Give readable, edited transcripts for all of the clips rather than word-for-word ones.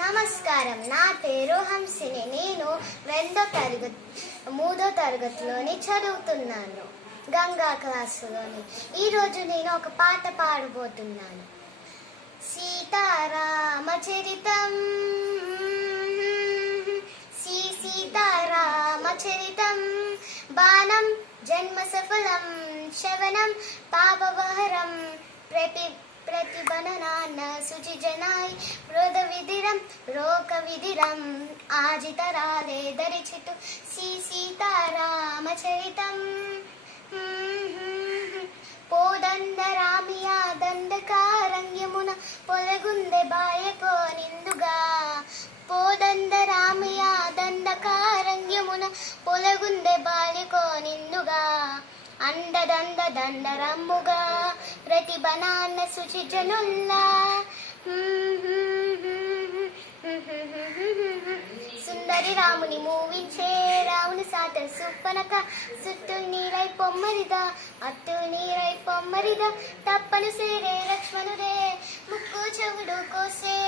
నమస్కారం, నా పేరు హంసిని. నేను 3వ తరగతిలోని చదువుతున్నాను, గంగా క్లాసులోని. ఈరోజు నేను ఒక పాట పాడబోతున్నాను. సీతారామచరితం సీతారామచరితం బాణం జన్మ సఫలం శవనం పాపవహరం प्रतिबननान सुचिजनाय प्रोद विधिरम रोक विधिरम आजितराले दरिचितु सीतारामचरितम पोदंडरामिया దండకారణ్యమున పొలగుందె బాయకో నిందుగా పోదండరామియా దండకారణ్యమున పొలగుందె బాయకో నిందుగా అండదండ దండరమ్ముగా ప్రతిబనాన్న సుచిజనుల్లా సుందరి రాముని మూవించే రాముని సాట సుప్పనక సుట్టు నీరై పొమ్మరిద అట్టు నీరై పొమ్మరిద తప్పను సేరే లక్ష్మణుడే ముక్కు చెవుడు కోసే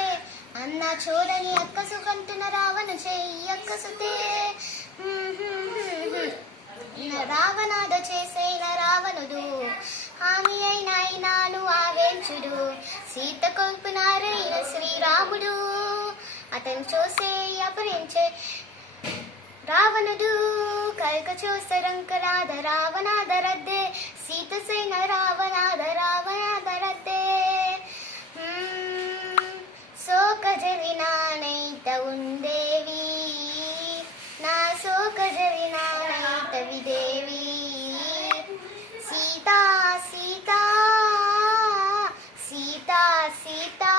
అన్న చూడని అక్కసు కంటున రావణ చేయి అక్కసుతే రావణాద చేసైన రావణుడు హామీ అయినాను ఆవేంచుడు సీత కొల్పునారైన శ్రీరాముడు అతను చూసే అపరించే రావణుడు కల్క చూసరంకరాధ రావణాద రద్దే సీత సైన రావణాద రద్దే సోక జరినానైత ఉందేవి నా సోక జరినానైత విదేవి సీతా సీతా సీతా సీతా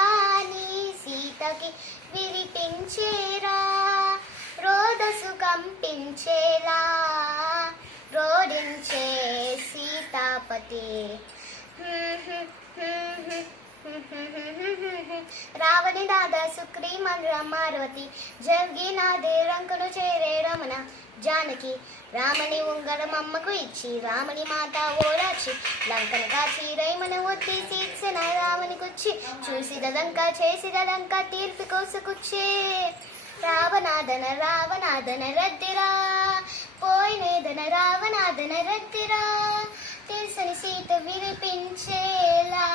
నీ సీతకి విరిపించేరా రోదసు కంపించేలా రోడించే సీతాపతి రావణి దాదా సుగ్రీవన్ రమారవతి జగ్గినాదే రంకును చేరే రమణ జానకి రామని ఉంగరం అమ్మకు ఇచ్చి రామని మాత ఓరాచి లంకను కాచి రైమన ఒత్తి తీర్చిన రావణికొచ్చి చూసిదలంక చేసిదలంక తీర్పు కోసకుచ్చే రావణాదన రద్దిరా పోయినేదన రావణాదన రద్దిరా తెలిసని సీత వినిపించేలా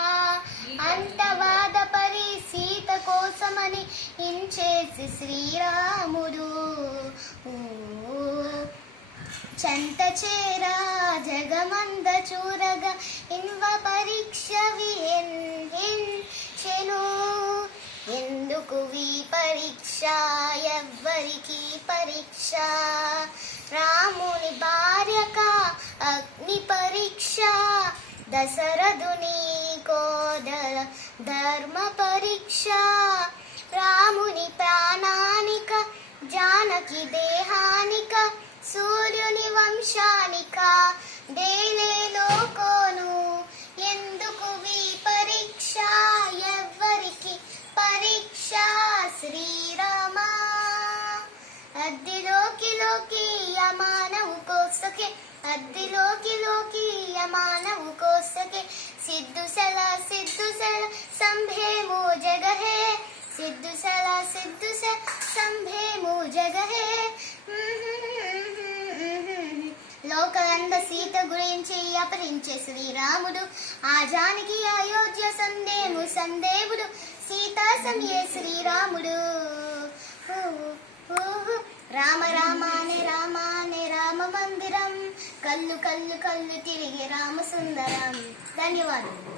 అంతవాదపరి సీత కోసమని ఇంచేసి శ్రీరాముడు చంత చేరా జగమంద చూరగా ఇన్వ పరీక్ష విహెన్చెను ఎందుకు వి పరీక్ష ఎవ్వరికి పరీక్ష రాముని భార్యక అగ్ని పరీక్ష దశరథుని కోదల ధర్మ పరీక్ష రాముని ప్రాణానిక జానకి దేహానిక సూర్యుని వంశానిక దేలేలో కోను ఎందుకు వి పరీక్ష ఎవ్వరికి పరీక్ష శ్రీరామ అద్దిలోకి యమానవు కోసకే అద్దిలోకి యమానవు కోసకే సిద్ధుసల సంభేమో జగహే సిద్ధుసల సంభేమో జగహే లోకలంద సీత గురించి అపరించే శ్రీరాముడు ఆ జానకి అయోధ్య సందేవుడు సీతా సమయే శ్రీరాముడు రామానే రామ మందిరం కల్లు తిరిగి రామ సుందరం. ధన్యవాదాలు.